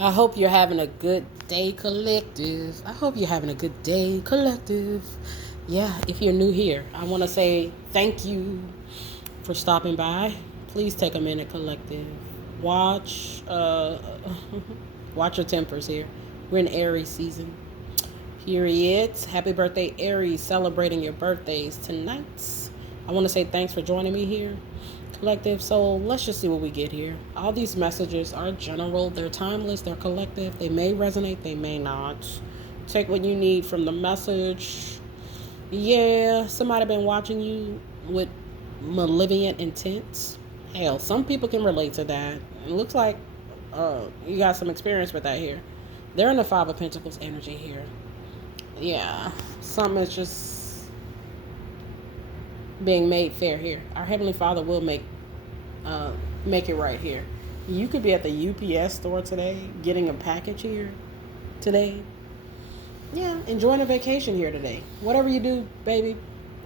I hope you're having a good day, collective. I hope you're having a good day, collective. Yeah, if you're new here, I want to say thank you for stopping by. Please take a minute, collective. Watch, watch your tempers here. We're in Aries season. Period. Happy birthday, Aries. Celebrating your birthdays tonight. I want to say thanks for joining me here, collective. So let's just see what we get here. All these messages are general, they're timeless, they're collective. They may resonate, they may not. Take what you need from the message. Yeah, somebody been watching you with malevolent intent. Hell, some people can relate to that. It looks like you got some experience with that here. They're in the Five of Pentacles energy here. Yeah, something is just being made fair here. Our Heavenly Father will make it right here. You could be at the UPS store today, getting a package here today. Yeah, enjoying a vacation here today. Whatever you do, baby,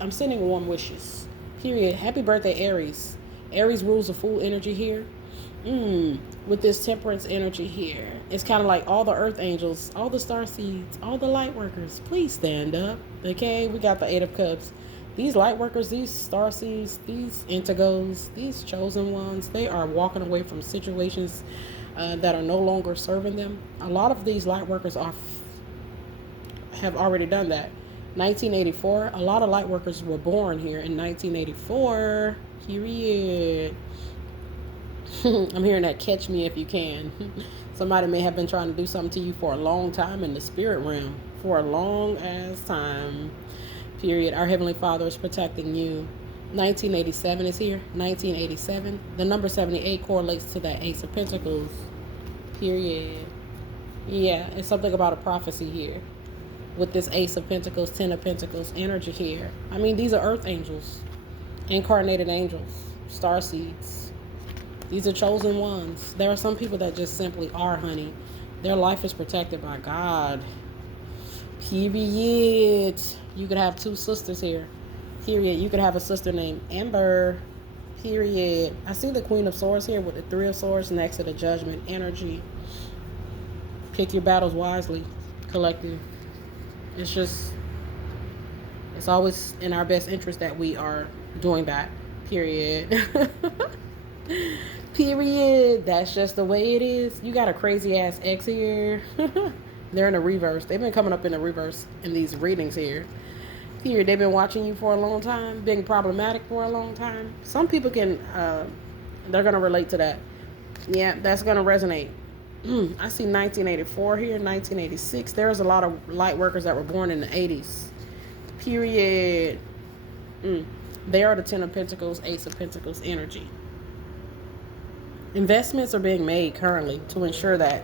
I'm sending warm wishes. Period. Happy birthday, Aries. Aries rules the Fool energy here. With this temperance energy here. It's kind of like all the earth angels, all the star seeds, all the light workers. Please stand up. Okay, we got the Eight of Cups. These light workers, these star seeds, these indigos, these chosen ones, they are walking away from situations that are no longer serving them. A lot of these light workers have already done that. 1984, a lot of light workers were born here in 1984. Period. I'm hearing that catch me if you can. Somebody may have been trying to do something to you for a long time in the spirit realm. For a long ass time. Period. Our Heavenly Father is protecting you. 1987 is here. 1987. The number 78 correlates to that Ace of Pentacles. Period. Yeah, it's something about a prophecy here. With this Ace of Pentacles, Ten of Pentacles energy here. I mean, these are earth angels. Incarnated angels. Star seeds. These are chosen ones. There are some people that just simply are, honey. Their life is protected by God. Period. You could have two sisters here. Period. You could have a sister named Amber. Period. I see the Queen of Swords here with the Three of Swords next to the Judgment energy. Pick your battles wisely, collective. It's always in our best interest that we are doing that. Period. Period. That's just the way it is. You got a crazy ass ex here. They're in the reverse. They've been coming up in the reverse in these readings here. Period. They've been watching you for a long time, being problematic for a long time. Some people can, they're going to relate to that. Yeah, that's going to resonate. I see 1984 here, 1986. There's a lot of light workers that were born in the 80s. Period. They are the Ten of Pentacles, Ace of Pentacles energy. Investments are being made currently to ensure that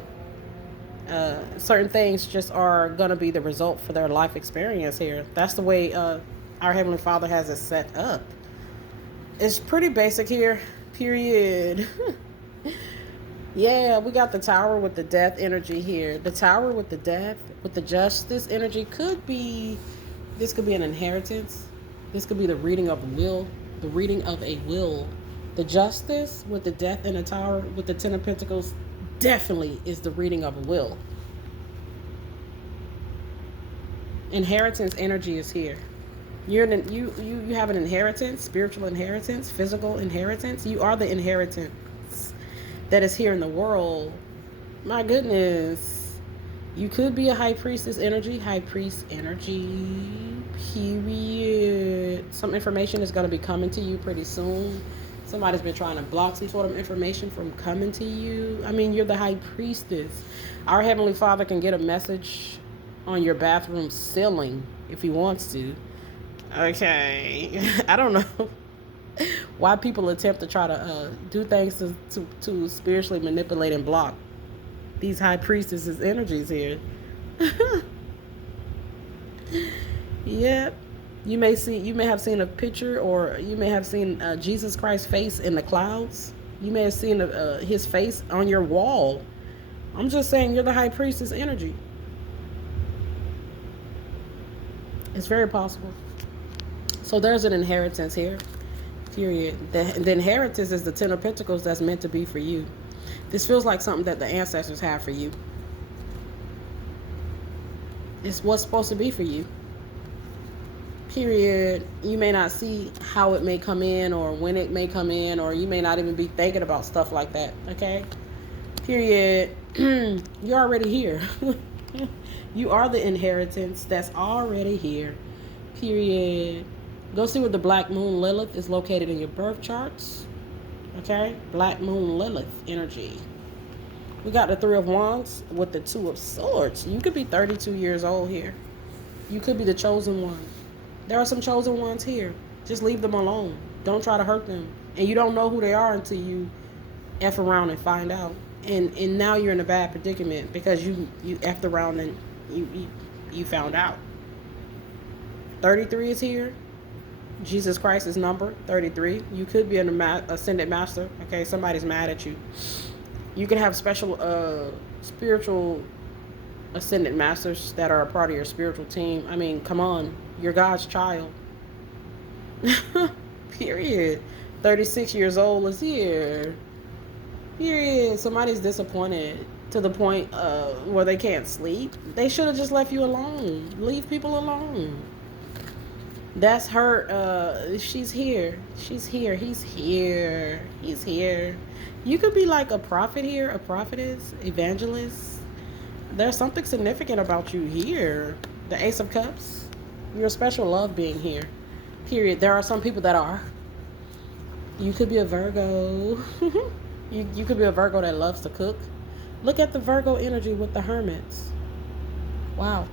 certain things just are going to be the result for their life experience here. That's the way our Heavenly Father has it set up. It's pretty basic here. Period. Yeah, we got the Tower with the Death energy here. The Tower with the Death, with the Justice energy this could be an inheritance. This could be the reading of will, the reading of a will. The Justice with the Death in the Tower with the Ten of Pentacles definitely is the reading of a will. Inheritance energy is here. You have an inheritance, spiritual inheritance, physical inheritance. You are the inheritance that is here in the world. My goodness. You could be a high priestess energy, high priest energy. Period. Some information is going to be coming to you pretty soon. Somebody's been trying to block some sort of information from coming to you. I mean, you're the high priestess. Our Heavenly Father can get a message on your bathroom ceiling if he wants to. Okay. I don't know why people attempt to try to do things to spiritually manipulate and block these high priestesses energies here. Yep. You may have seen a picture, or you may have seen Jesus Christ's face in the clouds. You may have seen his face on your wall. I'm just saying, you're the high priestess energy. It's very possible. So there's an inheritance here. Period. The inheritance is the Ten of Pentacles that's meant to be for you. This feels like something that the ancestors have for you. It's what's supposed to be for you. Period. You may not see how it may come in or when it may come in, or you may not even be thinking about stuff like that. Okay? Period. You're already here. You are the inheritance that's already here. Period. Go see where the Black Moon Lilith is located in your birth charts. Okay? Black Moon Lilith energy. We got the Three of Wands with the Two of Swords. You could be 32 years old here. You could be the chosen one. There are some chosen ones here. Just leave them alone. Don't try to hurt them. And you don't know who they are until you F around and find out. And now you're in a bad predicament because you F'd around and you found out. 33 is here. Jesus Christ's number, 33. You could be an ascended master. Okay, somebody's mad at you. You can have special spiritual ascended masters that are a part of your spiritual team. I mean, come on. You're God's child. Period. 36 years old is here. Period. Somebody's disappointed to the point where they can't sleep. They should have just left you alone. Leave people alone. That's her. She's here. She's here. He's here. He's here. You could be like a prophet here, a prophetess, evangelist. There's something significant about you here. The Ace of Cups. You're a special love being here. Period. There are some people that are. You could be a Virgo. You could be a Virgo that loves to cook. Look at the Virgo energy with the Hermits. Wow.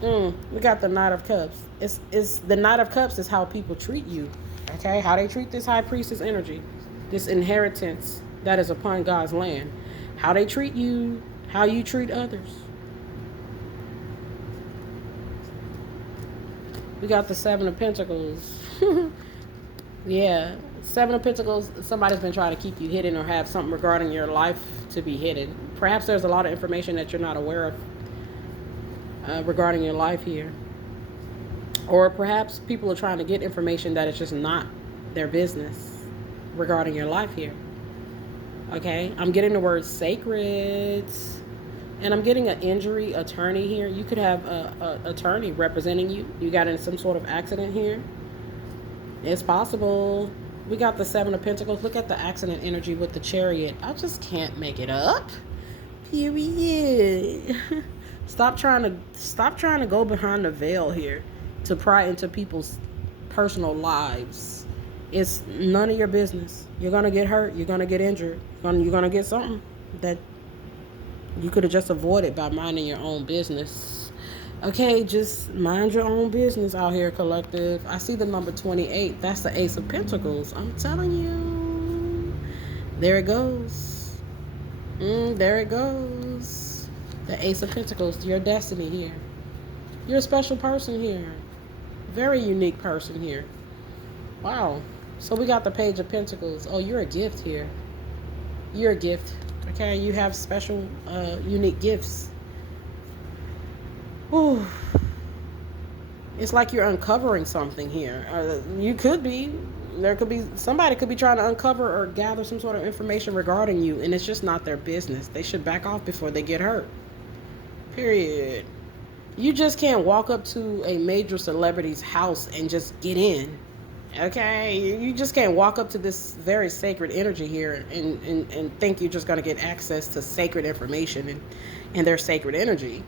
We got the Knight of Cups. It's the Knight of Cups is how people treat you. Okay? How they treat this High Priestess energy. This inheritance that is upon God's land. How they treat you. How you treat others. We got the Seven of Pentacles. Yeah. Seven of Pentacles, somebody's been trying to keep you hidden or have something regarding your life to be hidden. Perhaps there's a lot of information that you're not aware of regarding your life here. Or perhaps people are trying to get information that is just not their business regarding your life here. Okay? I'm getting the word sacred. And I'm getting an injury attorney here. You could have an attorney representing you. You got in some sort of accident here. It's possible. We got the Seven of Pentacles. Look at the accident energy with the Chariot. I just can't make it up. Period. Stop trying to go behind the veil here to pry into people's personal lives. It's none of your business. You're gonna get hurt. You're gonna get injured. You're gonna get something that you could have just avoided by minding your own business. Okay, just mind your own business out here, collective. I see the number 28. That's the Ace of Pentacles. I'm telling you. There it goes. There it goes. The Ace of Pentacles. Your destiny here. You're a special person here. Very unique person here. Wow. So we got the Page of Pentacles. Oh, you're a gift here. You're a gift. Okay, you have special, unique gifts. Whew. It's like you're uncovering something here. You could be. Somebody could be trying to uncover or gather some sort of information regarding you, and it's just not their business. They should back off before they get hurt. Period. You just can't walk up to a major celebrity's house and just get in. Okay, you just can't walk up to this very sacred energy here and think you're just going to get access to sacred information and their sacred energy.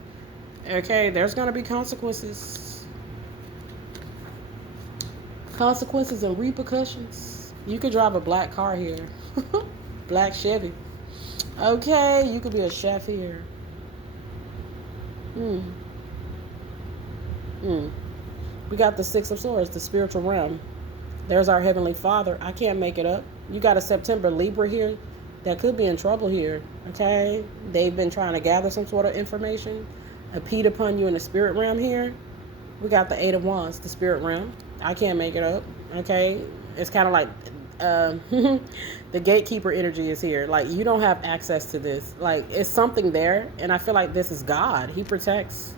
Okay, there's going to be consequences. Consequences and repercussions. You could drive a black car here. Black Chevy. Okay, you could be a chef here. We got the Six of Swords, the spiritual realm. There's our Heavenly Father. I can't make it up. You got a September Libra here that could be in trouble here. Okay? They've been trying to gather some sort of information. Impede upon you in the spirit realm here. We got the Eight of Wands, the spirit realm. I can't make it up. Okay? It's kind of like the gatekeeper energy is here. Like, you don't have access to this. Like, it's something there. And I feel like this is God. He protects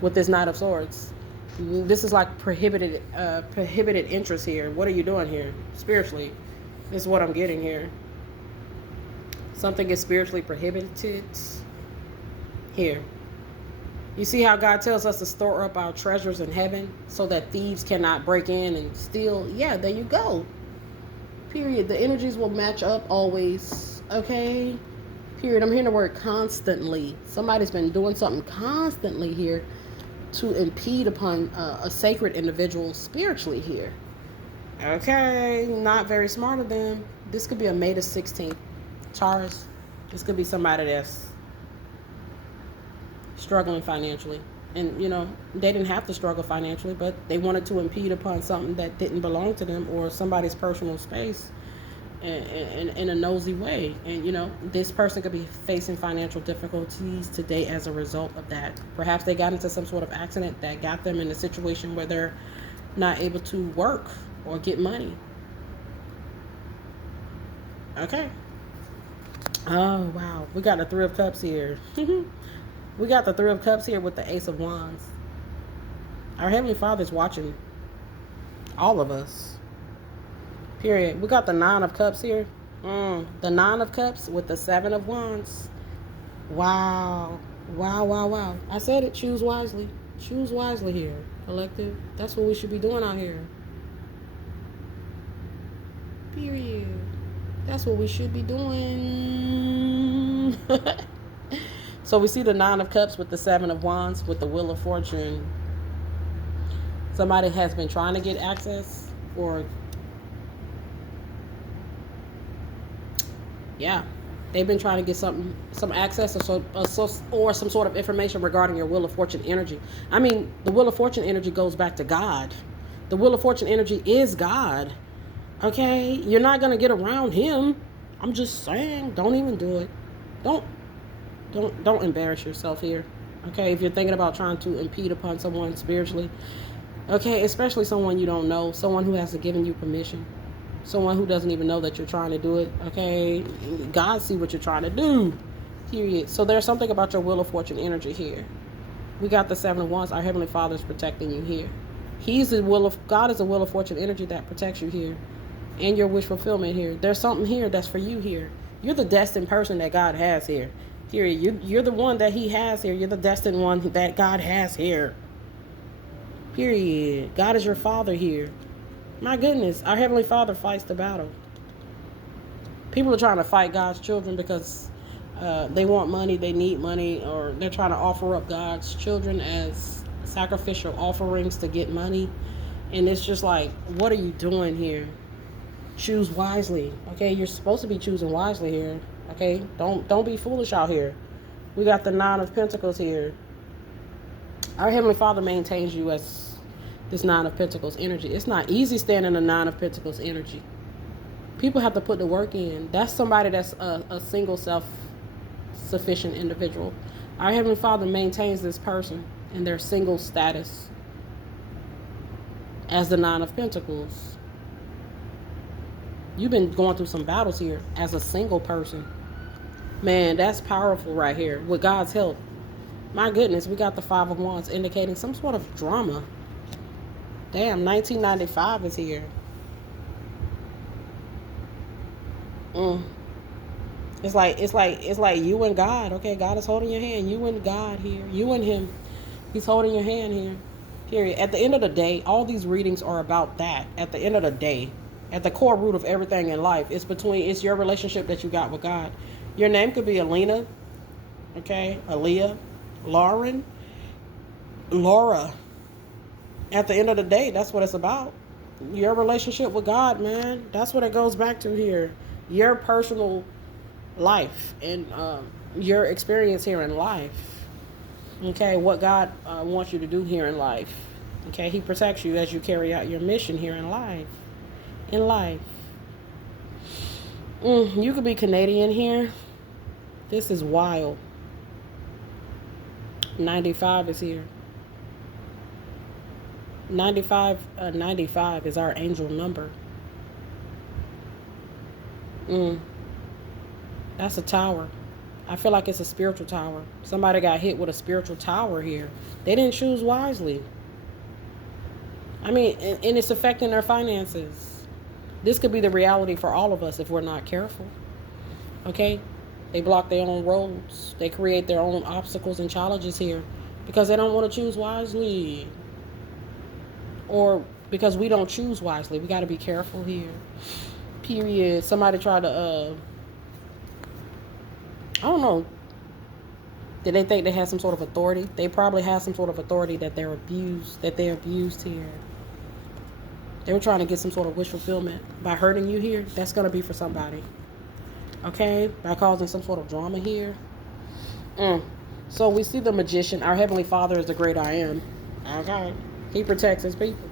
with this Knight of Swords. This is like prohibited interest here. What are you doing here spiritually? This is what I'm getting here. Something is spiritually prohibited here. You see how God tells us to store up our treasures in heaven so that thieves cannot break in and steal? Yeah, there you go. Period. The energies will match up always. Okay? Period. I'm hearing the word constantly. Somebody's been doing something constantly here to impede upon a sacred individual spiritually here. Okay? Not very smart of them. This could be a May the 16th. Taurus. This could be somebody that's struggling financially. And, you know, they didn't have to struggle financially, but they wanted to impede upon something that didn't belong to them or somebody's personal space in a nosy way. And, you know, this person could be facing financial difficulties today as a result of that. Perhaps they got into some sort of accident that got them in a situation where they're not able to work or get money. Okay. Oh, wow. We got the Three of Cups here. We got the Three of Cups here with the Ace of Wands. Our Heavenly Father's watching all of us. Period. We got the Nine of Cups here. The Nine of Cups with the Seven of Wands. Wow. Wow, wow, wow. I said it. Choose wisely. Choose wisely here, collective. That's what we should be doing out here. Period. That's what we should be doing. So we see the Nine of Cups with the Seven of Wands with the Wheel of Fortune. Somebody has been trying to get access or they've been trying to get some access or some sort of information regarding your Wheel of Fortune energy. I mean, the Wheel of Fortune energy goes back to God. The Wheel of Fortune energy is God. Okay? You're not going to get around him. I'm just saying, don't even do it. Don't embarrass yourself here. Okay? If you're thinking about trying to impede upon someone spiritually. Okay? Especially someone you don't know. Someone who hasn't given you permission. Someone who doesn't even know that you're trying to do it. Okay? God see what you're trying to do. Period. So there's something about your Wheel of Fortune energy here. We got the Seven of Wands. Our Heavenly Father's protecting you here. God is a Wheel of Fortune energy that protects you here. And your wish fulfillment here. There's something here that's for you here. You're the destined person that God has here. Period. You're the one that he has here. You're the destined one that God has here. Period. God is your father here. My goodness. Our Heavenly Father fights the battle. People are trying to fight God's children because they want money, they need money, or they're trying to offer up God's children as sacrificial offerings to get money. And it's just like, what are you doing here? Choose wisely. Okay, you're supposed to be choosing wisely here. Okay, don't be foolish out here. We got the Nine of Pentacles here. Our Heavenly Father maintains you as this Nine of Pentacles energy. It's not easy standing a Nine of Pentacles energy. People have to put the work in. That's somebody that's a single self-sufficient individual. Our Heavenly Father maintains this person in their single status as the Nine of Pentacles. You've been going through some battles here as a single person. Man, that's powerful right here with God's help. My goodness, we got the Five of Wands indicating some sort of drama. Damn, 1995 is here. It's like you and God. Okay, God is holding your hand. You and God here. You and him. He's holding your hand here. Period. At the end of the day, all these readings are about that. At the end of the day, at the core root of everything in life, it's your relationship that you got with God. Your name could be Alina, okay, Aaliyah, Lauren, Laura. At the end of the day, that's what it's about. Your relationship with God, man. That's what it goes back to here. Your personal life and your experience here in life. Okay, what God wants you to do here in life. Okay, he protects you as you carry out your mission here in life. You could be Canadian here. This is wild. 95 is here. 95 is our angel number. That's a tower. I feel like it's a spiritual tower. Somebody got hit with a spiritual tower here. They didn't choose wisely. I mean, and it's affecting their finances. This could be the reality for all of us if we're not careful. Okay? They block their own roads. They create their own obstacles and challenges here because they don't want to choose wisely. Or because we don't choose wisely. We got to be careful here. Period. Somebody tried to, I don't know. Did they think they had some sort of authority? They probably have some sort of authority that they're abused, here. They were trying to get some sort of wish fulfillment by hurting you here. That's going to be for somebody. Okay? By causing some sort of drama here. So we see the magician. Our Heavenly Father is the great I am. Okay? He protects his people.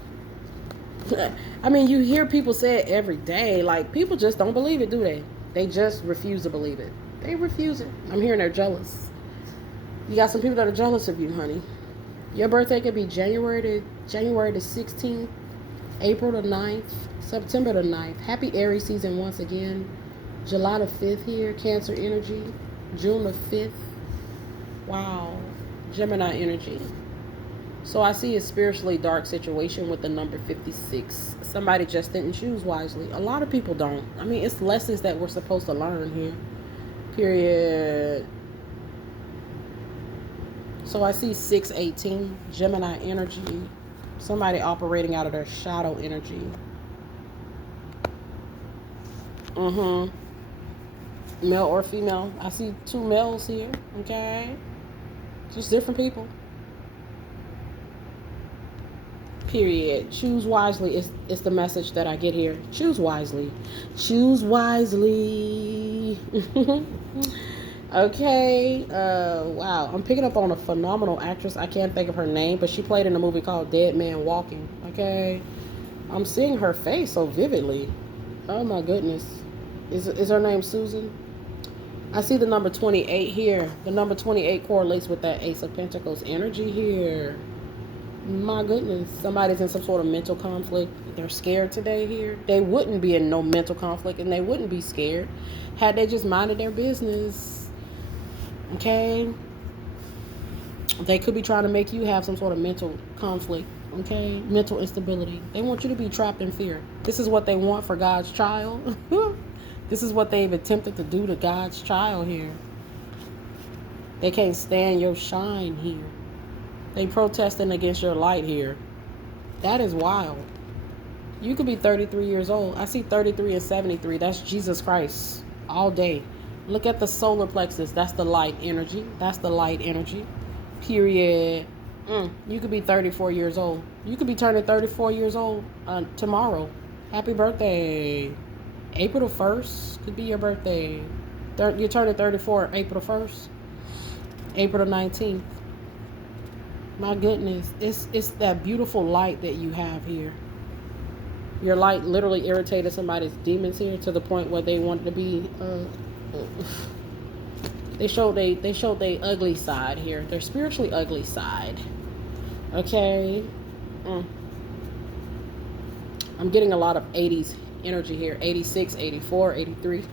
I mean, you hear people say it every day. Like, people just don't believe it, do they? They just refuse to believe it. They refuse it. I'm hearing they're jealous. You got some people that are jealous of you, honey. Your birthday could be January the 16th, April the 9th, September the 9th. Happy Aries season once again. July the 5th here, Cancer energy. June the 5th. Wow. Gemini energy. So I see a spiritually dark situation with the number 56. Somebody just didn't choose wisely. A lot of people don't. I mean, it's lessons that we're supposed to learn here. Period. So I see 618, Gemini energy. Somebody operating out of their shadow energy. Male or female. I see two males here. Okay. Just different people. Period. Choose wisely is the message that I get here. Choose wisely. Choose wisely. Okay. Wow. I'm picking up on a phenomenal actress. I can't think of her name, but she played in a movie called Dead Man Walking. Okay. I'm seeing her face so vividly. Oh my goodness. Is her name Susan? I see the number 28 here. The number 28 correlates with that Ace of Pentacles energy here. My goodness. Somebody's in some sort of mental conflict. They're scared today here. They wouldn't be in no mental conflict and they wouldn't be scared had they just minded their business. Okay? They could be trying to make you have some sort of mental conflict. Okay? Mental instability. They want you to be trapped in fear. This is what they want for God's child. This is what they've attempted to do to God's child here. They can't stand your shine here. They protesting against your light here. That is wild. You could be 33 years old. I see 33 and 73. That's Jesus Christ all day. Look at the solar plexus. That's the light energy. That's the light energy. Period. You could be 34 years old. You could be turning 34 years old tomorrow. Happy birthday. April the 1st could be your birthday. You're turning 34 April the 1st. April the 19th. My goodness. It's that beautiful light that you have here. Your light literally irritated somebody's demons here to the point where they wanted to be they showed they ugly side here. Their spiritually ugly side. Okay. I'm getting a lot of 80s energy here. 86, 84, 83,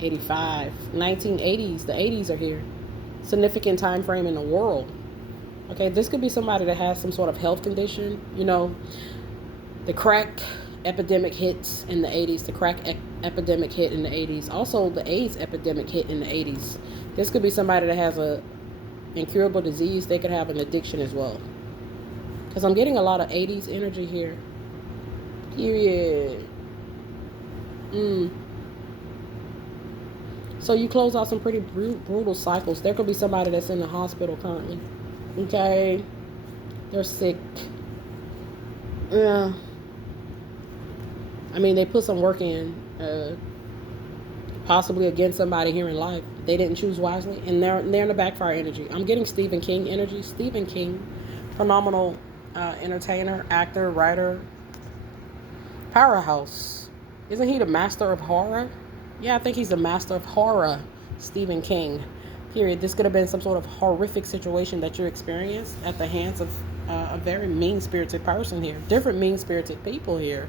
85, 1980s. The 80s are here. Significant time frame in the world. Okay, this could be somebody that has some sort of health condition. You know, the crack epidemic hits in the 80s. The crack epidemic hit in the 80s. Also, the AIDS epidemic hit in the 80s. This could be somebody that has a incurable disease. They could have an addiction as well. Because I'm getting a lot of 80s energy here. Period. So you close out some pretty brutal cycles. There could be somebody that's in the hospital currently. Okay? They're sick. Yeah. I mean, they put some work in, possibly against somebody here in life. They didn't choose wisely, and they're in the backfire energy. I'm getting Stephen King energy. Stephen King, phenomenal entertainer, actor, writer, powerhouse. Isn't he the master of horror? Yeah, I think he's the master of horror, Stephen King. Period. This could have been some sort of horrific situation that you experienced at the hands of a very mean-spirited person here. Different mean-spirited people here.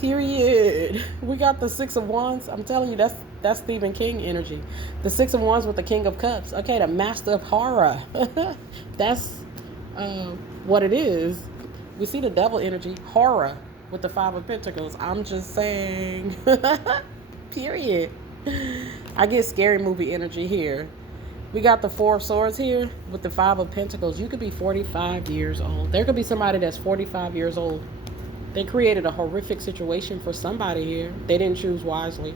Period. We got the Six of Wands. I'm telling you, that's Stephen King energy. The Six of Wands with the King of Cups. Okay, the master of horror. That's what it is. We see the devil energy, horror, with the Five of Pentacles. I'm just saying. Period. I get scary movie energy here. We got the Four of Swords here with the Five of Pentacles. You could be 45 years old. There could be somebody that's 45 years old. They created a horrific situation for somebody here. They didn't choose wisely.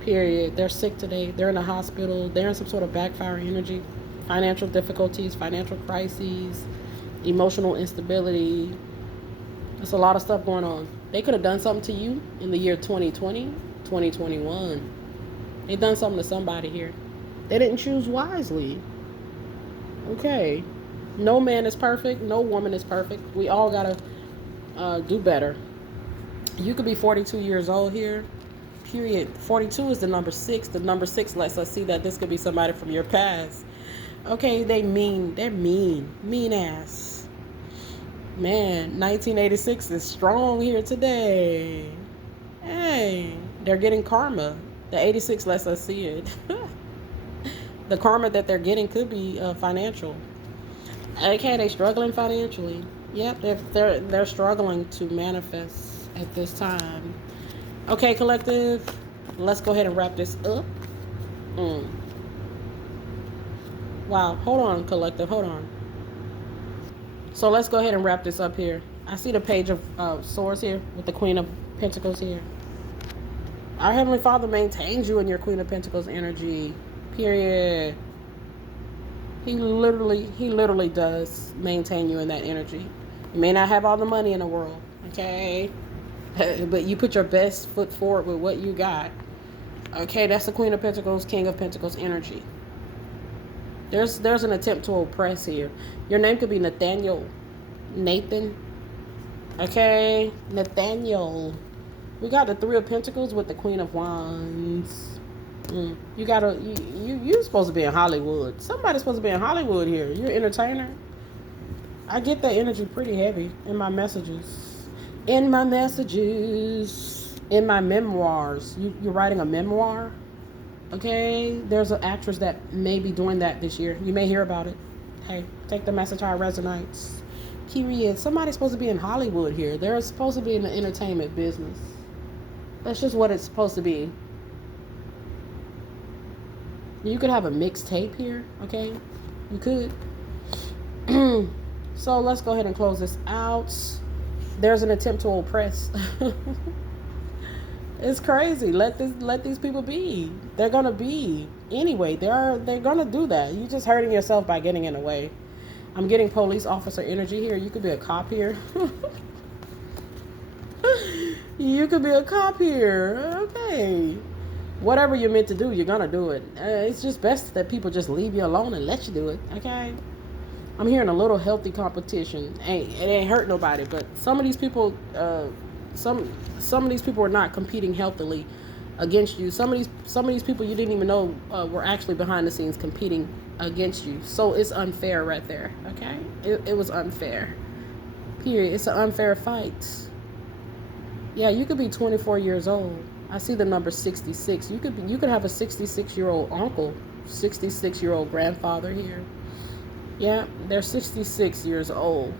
Period. They're sick today. They're in a hospital. They're in some sort of backfire energy. Financial difficulties, financial crises, emotional instability. There's a lot of stuff going on. They could have done something to you in the year 2020, 2021. They done something to somebody here. They didn't choose wisely. Okay. No man is perfect. No woman is perfect. We all got to do better. You could be 42 years old here. Period. 42 is the number 6. The number 6 lets us see that this could be somebody from your past. Okay, they're mean. Mean ass. Man, 1986 is strong here today. Hey, they're getting karma. The 86 lets us see it. The karma that they're getting could be financial. Okay, they're struggling financially. Yep, they're struggling to manifest at this time. Okay, collective, let's go ahead and wrap this up. Wow, hold on, collective, hold on. So let's go ahead and wrap this up here. I see the Page of Swords here with the Queen of Pentacles here. Our Heavenly Father maintains you in your Queen of Pentacles energy. Period. He literally does maintain you in that energy. You may not have all the money in the world, okay? But you put your best foot forward with what you got. Okay, that's the Queen of Pentacles, King of Pentacles energy. There's an attempt to oppress here. Your name could be Nathaniel. Nathan. Okay, Nathaniel. We got the Three of Pentacles with the Queen of Wands. You're supposed to be in Hollywood. Somebody's supposed to be in Hollywood here. You're an entertainer. I get that energy pretty heavy in my messages. In my memoirs. You're writing a memoir. Okay, there's an actress that may be doing that this year. You may hear about it. Hey, take the message how it resonates. Period. Somebody's supposed to be in Hollywood here. They're supposed to be in the entertainment business. That's just what it's supposed to be. You could have a mixtape here, okay? You could. So let's go ahead and close this out. There's an attempt to oppress. It's crazy. Let these people be. They're gonna be anyway. They're gonna do that. You're just hurting yourself by getting in the way. I'm getting police officer energy here. You could be a cop here. You could be a cop here. Okay. Whatever you're meant to do, you're gonna do it. It's just best that people just leave you alone and let you do it. Okay. I'm hearing a little healthy competition. It ain't hurt nobody, but some of these people, some of these people are not competing healthily against you. Some of these people you didn't even know were actually behind the scenes competing against you. So it's unfair right there. Okay, it was unfair. Period. It's an unfair fight. Yeah, you could be 24 years old. I see the number 66. You could have a 66-year-old uncle, 66-year-old grandfather here. Yeah, they're 66 years old.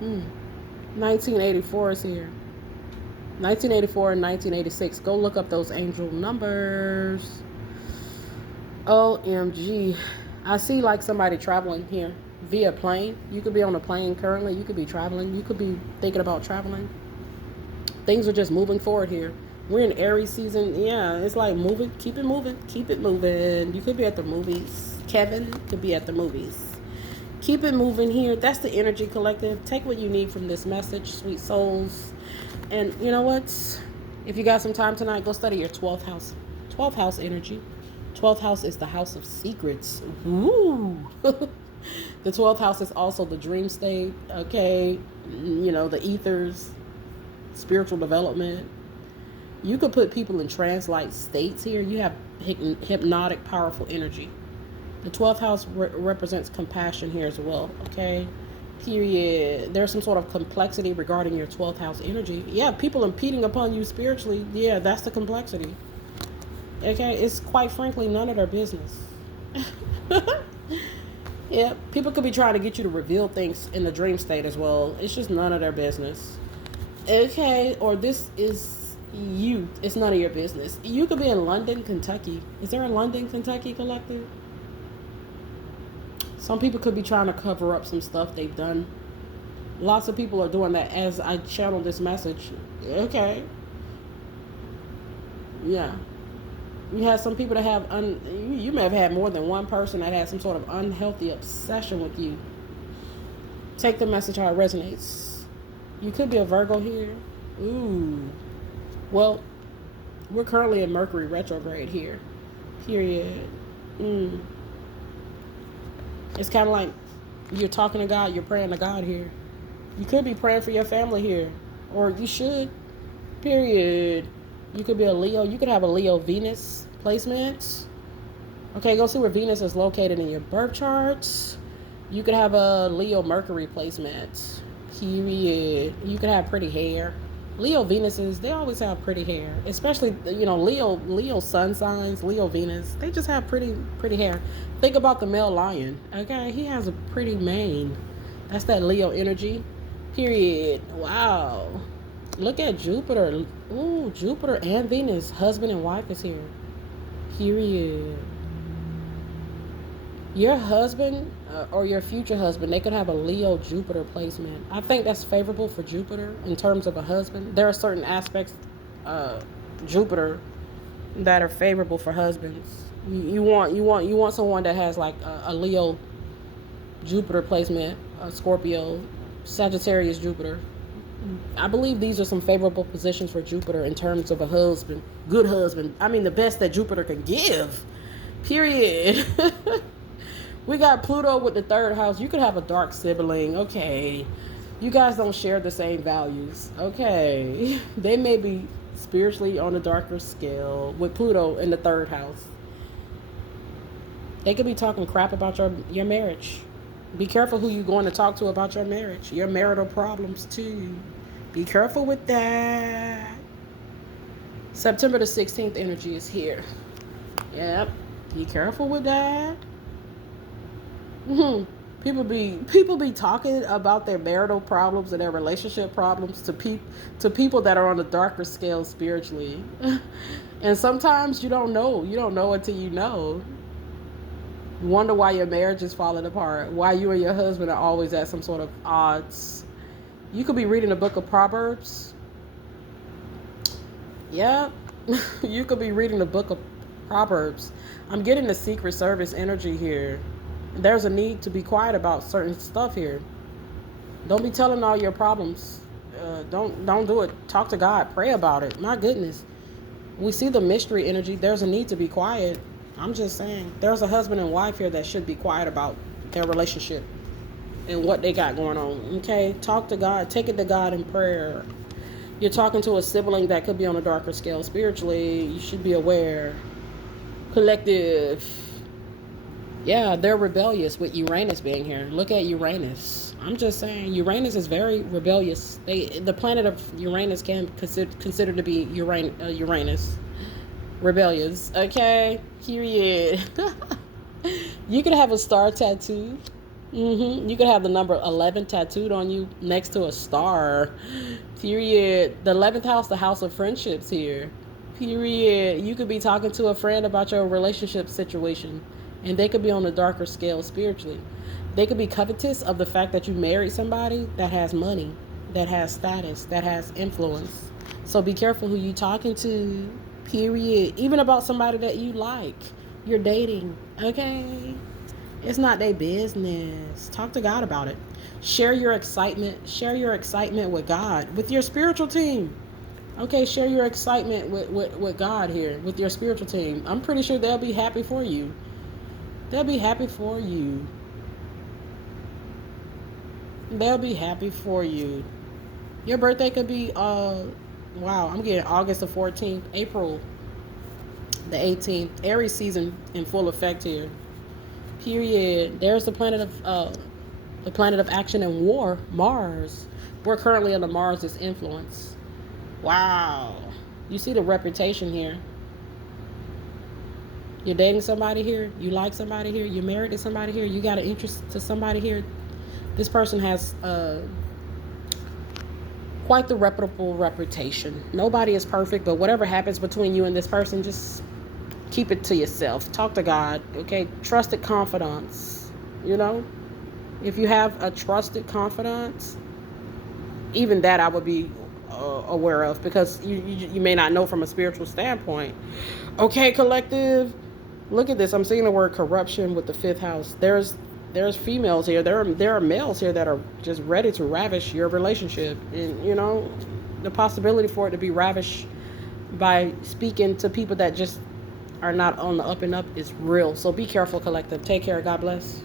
1984 is here. 1984 and 1986. Go look up those angel numbers. OMG. I see like somebody traveling here via plane. You could be on a plane currently. You could be traveling. You could be thinking about traveling. Things are just moving forward here. We're in Aries season. Yeah, it's like moving. Keep it moving. Keep it moving. You could be at the movies. Kevin could be at the movies. Keep it moving here. That's the energy collective. Take what you need from this message, sweet souls. And you know what? If you got some time tonight, go study your 12th house. 12th house energy. 12th house is the house of secrets. Ooh. The 12th house is also the dream state. Okay. You know, the ethers, spiritual development. You could put people in trance-like states here. You have hypnotic, powerful energy. The 12th house represents compassion here as well, okay? Period. There's some sort of complexity regarding your 12th house energy. Yeah, people impeding upon you spiritually. Yeah, that's the complexity. Okay, it's quite frankly none of their business. Yeah, people could be trying to get you to reveal things in the dream state as well. It's just none of their business. Okay, or this is It's none of your business. You could be in London, Kentucky. Is there a London, Kentucky collective? Some people could be trying to cover up some stuff they've done. Lots of people are doing that as I channel this message. Okay. Yeah. You have some people that have you may have had more than one person that has some sort of unhealthy obsession with you. Take the message how it resonates. You could be a Virgo here. Ooh. Well, we're currently in Mercury retrograde here. Period. It's kind of like you're talking to God, you're praying to God here. You could be praying for your family here. Or you should. Period. You could be a Leo. You could have a Leo Venus placement. Okay, go see where Venus is located in your birth charts. You could have a Leo Mercury placement. Period. You could have pretty hair. Leo Venuses, they always have pretty hair. Especially, Leo sun signs, Leo Venus. They just have pretty hair. Think about the male lion. Okay, he has a pretty mane. That's that Leo energy. Period. Wow. Look at Jupiter. Ooh, Jupiter and Venus. Husband and wife is here. Period. Your husband or your future husband, they could have a Leo Jupiter placement. I think that's favorable for Jupiter in terms of a husband. There are certain aspects Jupiter that are favorable for husbands. You want someone that has like a Leo Jupiter placement, a Scorpio, Sagittarius Jupiter. I believe these are some favorable positions for Jupiter in terms of a husband. Good husband. I mean, the best that Jupiter can give. Period. We got Pluto with the third house. You could have a dark sibling. Okay. You guys don't share the same values. Okay. They may be spiritually on a darker scale with Pluto in the third house. They could be talking crap about your marriage. Be careful who you're going to talk to about your marriage. Your marital problems, too. Be careful with that. September the 16th energy is here. Yep. Be careful with that. People be talking about their marital problems and their relationship problems to people that are on a darker scale spiritually. And sometimes you don't know until you know. You wonder why your marriage is falling apart, why you and your husband are always at some sort of odds. You could be reading the book of Proverbs. Yep. You could be reading the book of Proverbs. I'm getting the Secret Service energy here. There's a need to be quiet about certain stuff here. Don't be telling all your problems. Don't do it. Talk to God. Pray about it. My goodness. We see the mystery energy. There's a need to be quiet. I'm just saying. There's a husband and wife here that should be quiet about their relationship and what they got going on. Okay? Talk to God. Take it to God in prayer. You're talking to a sibling that could be on a darker scale spiritually. You should be aware. Collective. Yeah, they're rebellious with Uranus being here. Look at Uranus. I'm just saying, Uranus is very rebellious. The planet of Uranus can consider to be Uranus. Rebellious. Okay? Period. You could have a star tattoo. You could have the number 11 tattooed on you next to a star. Period. The 11th house, the house of friendships here. Period. You could be talking to a friend about your relationship situation. And they could be on a darker scale spiritually. They could be covetous of the fact that you married somebody that has money, that has status, that has influence. So be careful who you talking to, period. Even about somebody that you like, you're dating, okay? It's not their business. Talk to God about it. Share your excitement. Share your excitement with God, with your spiritual team. Okay, share your excitement with God here, with your spiritual team. I'm pretty sure they'll be happy for you. They'll be happy for you. They'll be happy for you. Your birthday could be, wow, I'm getting August the 14th, April the 18th. Aries season in full effect here. Period. There's the planet of action and war, Mars. We're currently under Mars's influence. Wow. You see the reputation here. You're dating somebody here. You like somebody here. You're married to somebody here. You got an interest to somebody here. This person has quite the reputable reputation. Nobody is perfect, but whatever happens between you and this person, just keep it to yourself. Talk to God, okay? Trusted confidants, you know? If you have a trusted confidant, even that I would be aware of, because you may not know from a spiritual standpoint. Okay, collective, look at this. I'm seeing the word corruption with the fifth house. There's females here. There are males here that are just ready to ravish your relationship, and the possibility for it to be ravished by speaking to people that just are not on the up and up is real. So be careful, collective. Take care. God bless.